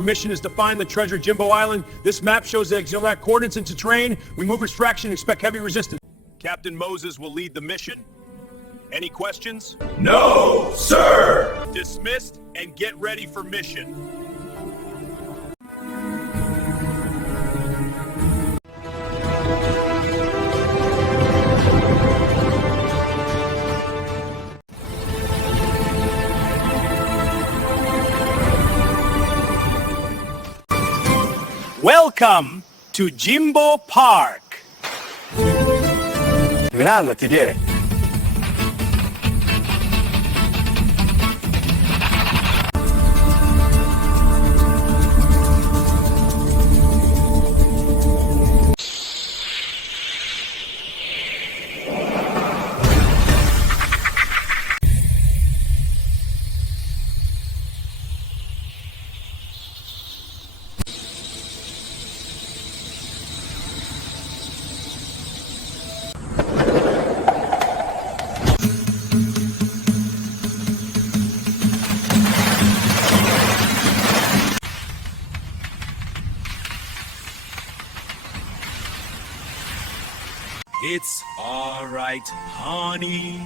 Mission is to find the treasure Jimbo Island. This map shows the exact coordinates into terrain. We move extraction, expect heavy resistance. Captain Moses will lead the mission. Any questions? No, sir! Dismissed and get ready for mission. Welcome to Jimbo Park. Grande ti direi. It's all right, honey.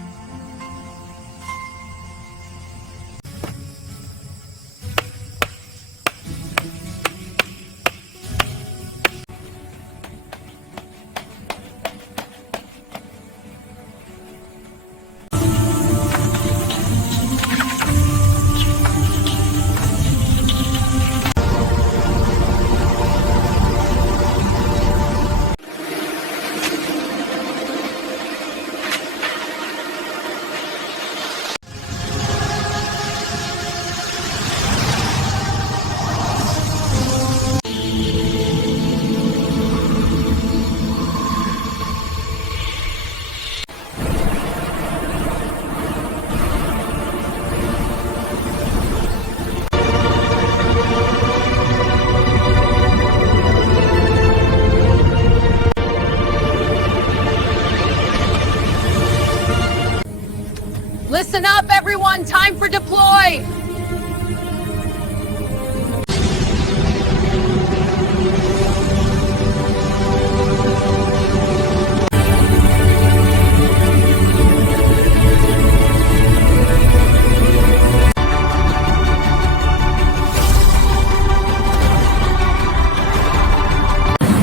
Listen up, everyone! Time for deploy!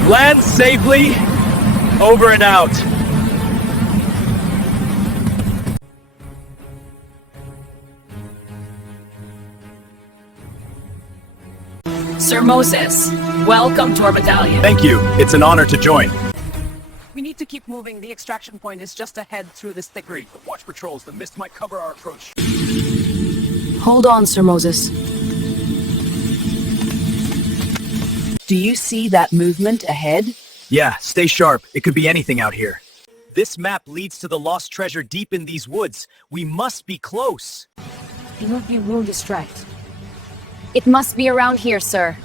Land safely. Over and out. Sir Moses, welcome to our battalion. Thank you. It's an honor to join. We need to keep moving. The extraction point is just ahead through this thick Great. Watch patrols. The mist might cover our approach. Hold on, Sir Moses. Do you see that movement ahead? Yeah, stay sharp. It could be anything out here. This map leads to the lost treasure deep in these woods. We must be close. It will be will distract. It must be around here, sir.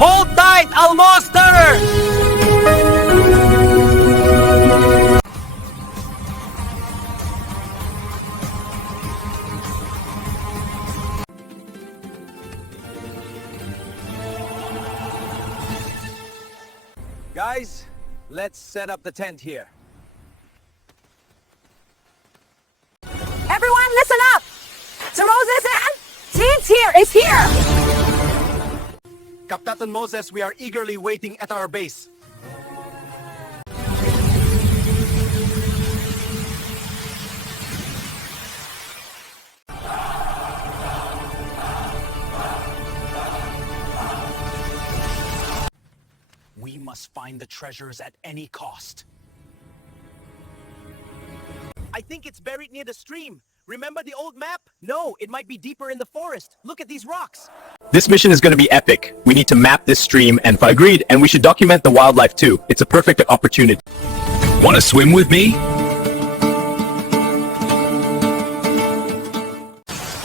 Hold tight, almost there! Guys, let's set up the tent here. Everyone, listen up! Sir Moses and Team here! It's here! Captain Moses, we are eagerly waiting at our base. We must find the treasures at any cost. I think it's buried near the stream. Remember the old map? No, it might be deeper in the forest. Look at these rocks. This mission is going to be epic. We need to map this stream and agreed, and we should document the wildlife too. It's a perfect opportunity. Want to swim with me?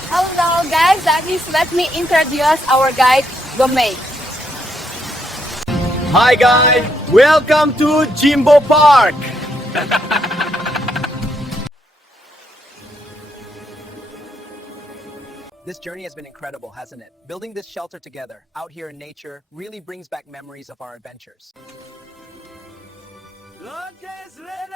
Hello guys, that is let me introduce our guide, Kamei. Hi guys, welcome to Jimbo Park. This journey has been incredible, hasn't it? Building this shelter together, out here in nature, really brings back memories of our adventures. Lunch is ready!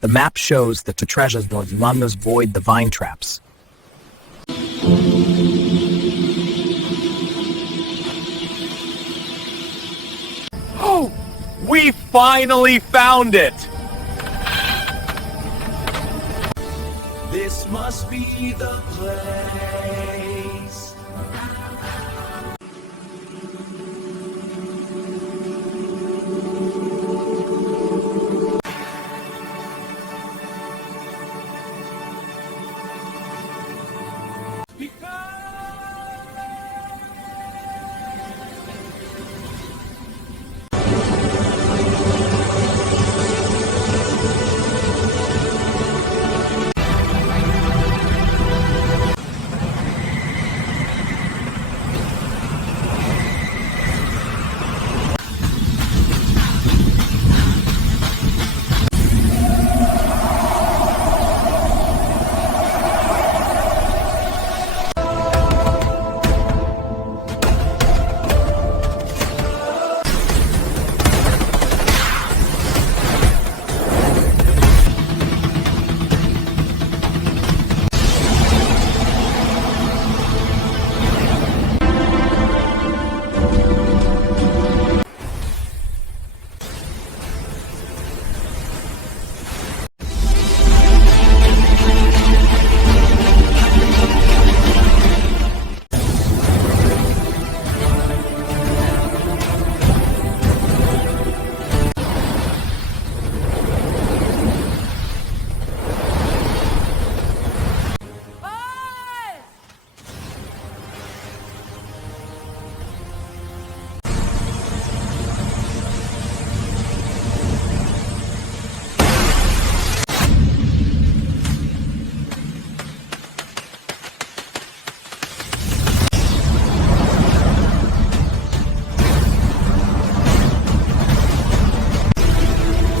The map shows that the treasures will avoid the vine traps. Oh! We finally found it! This must be the place.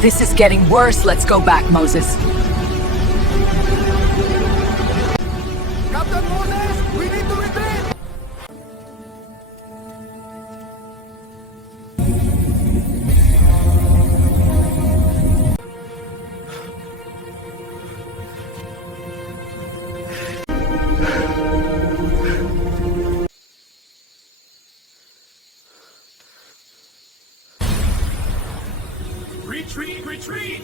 This is getting worse. Let's go back, Moses. Captain Moses, we need to retreat! Retreat, retreat!